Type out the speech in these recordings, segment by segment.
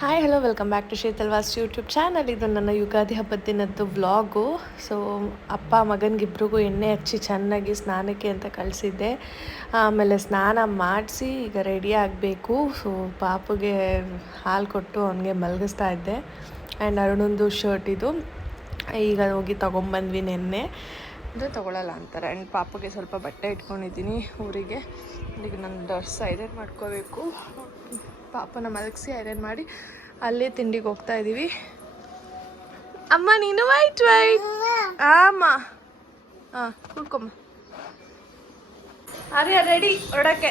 Hi hello welcome back to Sheetalvas YouTube channel. ಇದು ನನ್ನ ಯುಗಾದಿ ಹಬ್ಬದ ದಿನದ್ದು ವ್ಲಾಗು. ಸೊ ಅಪ್ಪ ಮಗನಿಗಿಬ್ರಿಗೂ ಎಣ್ಣೆ ಹಚ್ಚಿ ಚೆನ್ನಾಗಿ ಸ್ನಾನಕ್ಕೆ ಅಂತ ಕಳಿಸಿದ್ದೆ. ಆಮೇಲೆ ಸ್ನಾನ ಮಾಡಿಸಿ ಈಗ ರೆಡಿ ಆಗಬೇಕು. ಸೊ ಪಾಪುಗೆ ಹಾಲು ಕೊಟ್ಟು ಅವನಿಗೆ ಮಲಗಿಸ್ತಾ ಇದ್ದೆ. ಆ್ಯಂಡ್ ಅರುಣೊಂದು ಶರ್ಟ್ ಇದು ಈಗ ಹೋಗಿ ತೊಗೊಂಬಂದ್ವಿ ನೆನ್ನೆ. ಅಂದರೆ ತೊಗೊಳ್ಳಲ್ಲ ಅಂತಾರೆ. ಆ್ಯಂಡ್ ಪಾಪುಗೆ ಸ್ವಲ್ಪ ಬಟ್ಟೆ ಇಟ್ಕೊಂಡಿದ್ದೀನಿ ಊರಿಗೆ. ಈಗ ನನ್ನ ಡ್ರೆಸ್ ಐರನ್ ಮಾಡ್ಕೋಬೇಕು. ಪಾಪನ ಮಲಗಿಸಿ ಐರನ್ ಮಾಡಿ ಅಲ್ಲೇ ತಿಂಡಿಗೆ ಹೋಗ್ತಾ ಇದ್ದೀವಿ. ಅಮ್ಮ ನೀನು ವೈಟ್ ಅಮ್ಮ ಹಾಂ ಕುಡ್ಕೊಮ್ಮ. ಅರೆ ರೆಡಿ ಹೊರಡಕ್ಕೆ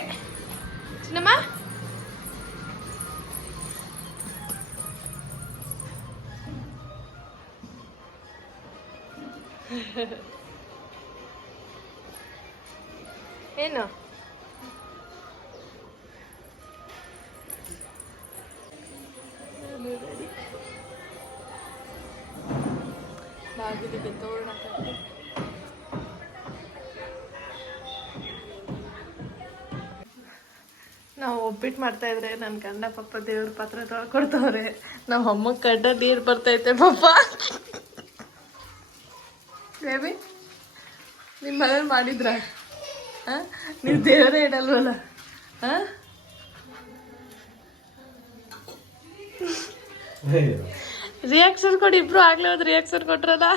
ಚಿನ್ನಮ್ಮ. ಏನು ಬಾಗಿಲಿಗೆ ತೋರಣ ಕಟ್ಟಿ ನಾವು ಒಬ್ಬಿಟ್ಟು ಮಾಡ್ತಾಯಿದ್ರೆ ನನ್ನ ಗಂಡ ಪಪ್ಪ ದೇವ್ರ ಪಾತ್ರ ತೊಳ್ಕೊಡ್ತವ್ರೆ. ನಾವು ಅಮ್ಮಗೆ ಕಡ್ಡ ನೀರು ಬರ್ತೈತೆ ಪಪ್ಪ. ಬೇಬಿ ನಿಮ್ಮ ಮನೇಲಿ ಮಾಡಿದ್ರ ಹಾಂ ನೀವು ದೇವರೇ ಇಡಲ್ವಲ್ಲ ಹಾಂ. ರಿಯಾಕ್ಷನ್ ಕೊಡಿ ಇಬ್ರು ಆಗ್ಲೇ ಒಂದು ರಿಯಾಕ್ಷನ್ ಕೊಟ್ರಲ್ಲ.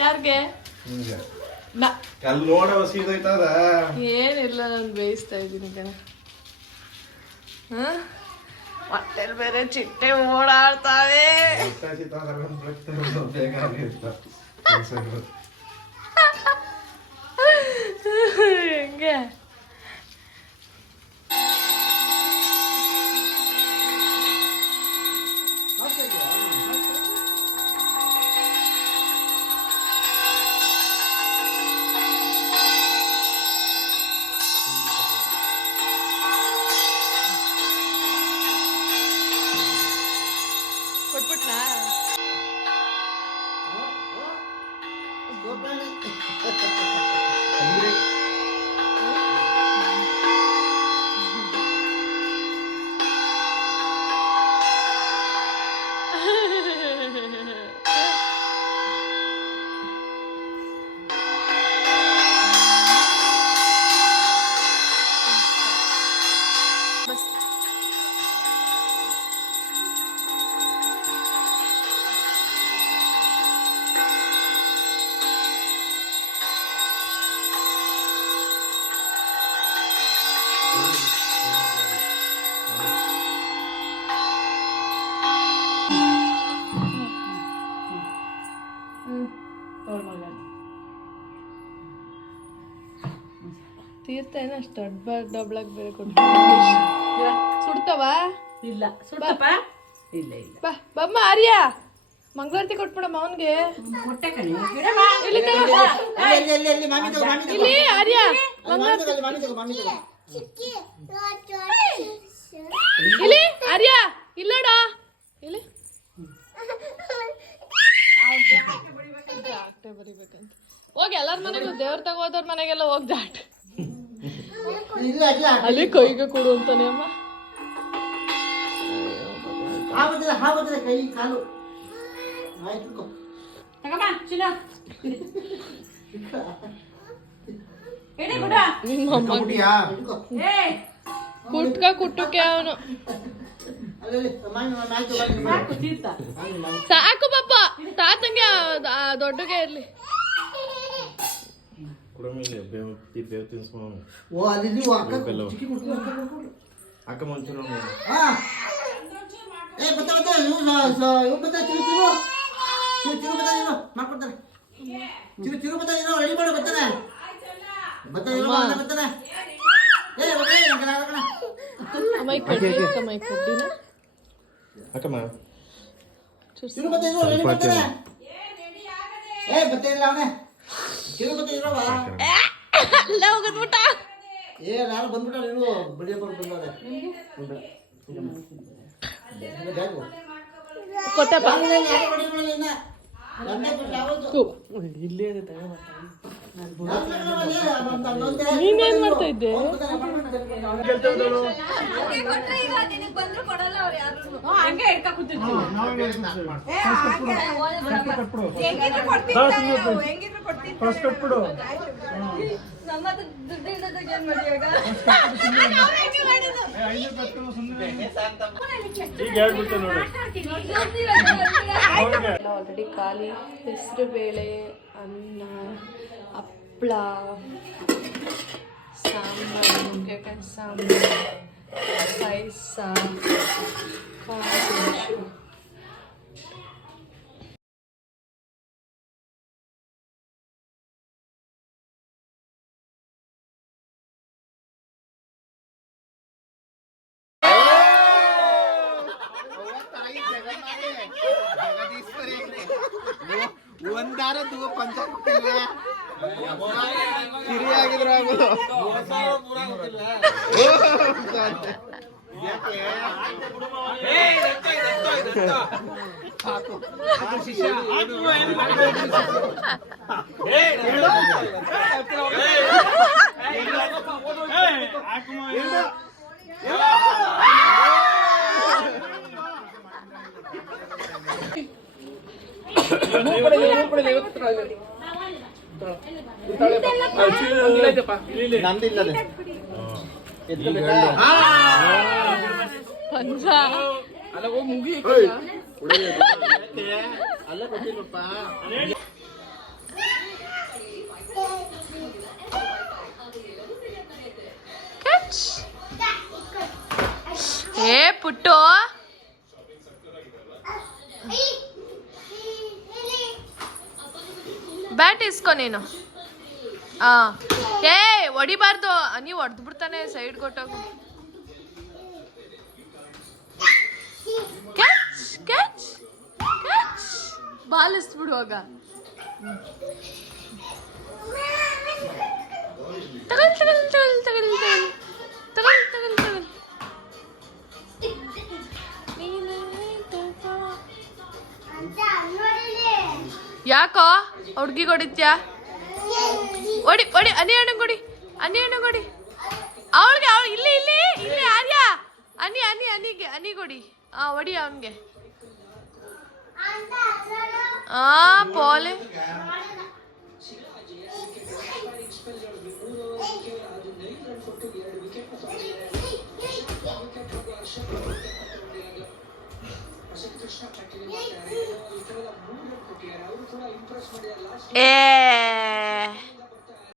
ಯಾರಿಗೆ ಏನಿಲ್ಲ ನಾನು ಬೇಯಿಸ್ತಾ ಇದ್ದೀನಿ ಕಣ. ಹೊಟ್ಟೆಲ್ ಬೇರೆ ಚಿಟ್ಟೆ ಓಡಾಡ್ತಾವೆ. ಹೆಂಗೆ ಕೊಟ್ಬಿಟ್ನಾ? ತೀರ್ಥ ಏನೋ ಅಷ್ಟು ದೊಡ್ಡ ಡಬ್ಲಾಗ್ ಬೇರೆ ಕೊಟ್ಟು ಸುಡ್ತಾವ. ಇಲ್ಲ ಸುಡ್ತಪ್ಪ. ಇಲ್ಲ ಇಲ್ಲ ಬಾ ಬಮ್ಮ ಆರ್ಯ ಮಂಗಳಾರತಿ ಕೊಟ್ಬಿಡಮ್ಮ ಅವನ್ಗೆ. ಇಲ್ಲಿ ಆರ್ಯ ಇಲ್ಲಿ ಆರ್ಯ ಇಲ್ಲಡ ಇಲ್ಲಿ ಆಕ್ಟೆ ಬರಿಬೇಕಂತ ಹೋಗಿ ಎಲ್ಲಾರ ಮನೆಗೂ ದೇವ್ರ ತಗೋದವ್ರ ಮನೆಗೆಲ್ಲ ಹೋಗಿ ದಾಟ್ ಅಲ್ಲಿ ಕೈಗೆ ಕೊಡು ಅಂತಾನೆ ಅಮ್ಮ. ಕುಟ್ಕ ಕುಟ್ಟಕ್ಕೆ ಅವನು ಸಾಕು ಪಾಪ ತಾತಂಗೆ ದೊಡ್ಡಗೆ ಇರ್ಲಿ. ಅಕ್ಕ ಮುಂಚೆ ಕೊಟ್ಟಪ್ಪ ಇಲ್ಲೇ ನೀನೇನ್ ಮಾಡ್ತಾ ಇದ್ದೆ? ಆಲ್ರೆಡಿ ಖಾಲಿ. ಹೆಸರು ಬೇಳೆ, ಅನ್ನ, ಹಪ್ಪಳ, ಸಾಂಬಾರು, ನುಗ್ಗೆಕಾಯಿ ಸಾಂಬಾರು, ಪಾಯಸ, ಕಾಳು. ಒಂದಾರ ದೂರ ಪಂಚಾಯತ್ ಹಿರಿಯಾಗಿದ್ರೆ ಆಗೋದು. ನಂದಿಲ್ಲದೆ ಪಂಚ ಅಲ್ಲ ಗೊತ್ತಿಲ್ಲಪ್ಪ. ಏ ಪುಟ್ಟು, ಬ್ಯಾಟ್ ಇಸ್ಕೊ ನೀನು. ಏ ಹೊಡಿಬಾರ್ದು, ನೀವು ಹೊಡೆದು ಬಿಡ್ತಾನೆ. ಸೈಡ್ ಕೊಟ್ಟೋಗು. Catch catch catch. ಬಾಲ್ ಇಸ್ಬಿಡುವಾಗ ತಗಲ್ ತಗಲ್ ತಗಲ್ ತಗಲ್ ತಗಲ್ ತಗಲ್ ತಗಲ್ ತಗಲ್. ಯಾಕೋ ಹುಡ್ಗಿಗೆ ಹೊಡಿತ್ಯಾ? ಹೊಡಿ ಹೊಡಿ. ಅನಿ ಹಣ್ಣು ಕೊಡಿ, ಅನಿ ಹಣ್ಣು ಕೊಡಿ ಅವಳಿಗೆ. ಇಲ್ಲಿ ಇಲ್ಲಿ ಇಲ್ಲಿ ಆರ್ಯ, ಅನಿ ಅನಿ ಅನಿಗೆ ಅನಿ ಕೊಡಿ. ಹೊಡಿ ಅವನಿಗೆ. ಪೋಲೆ ಏ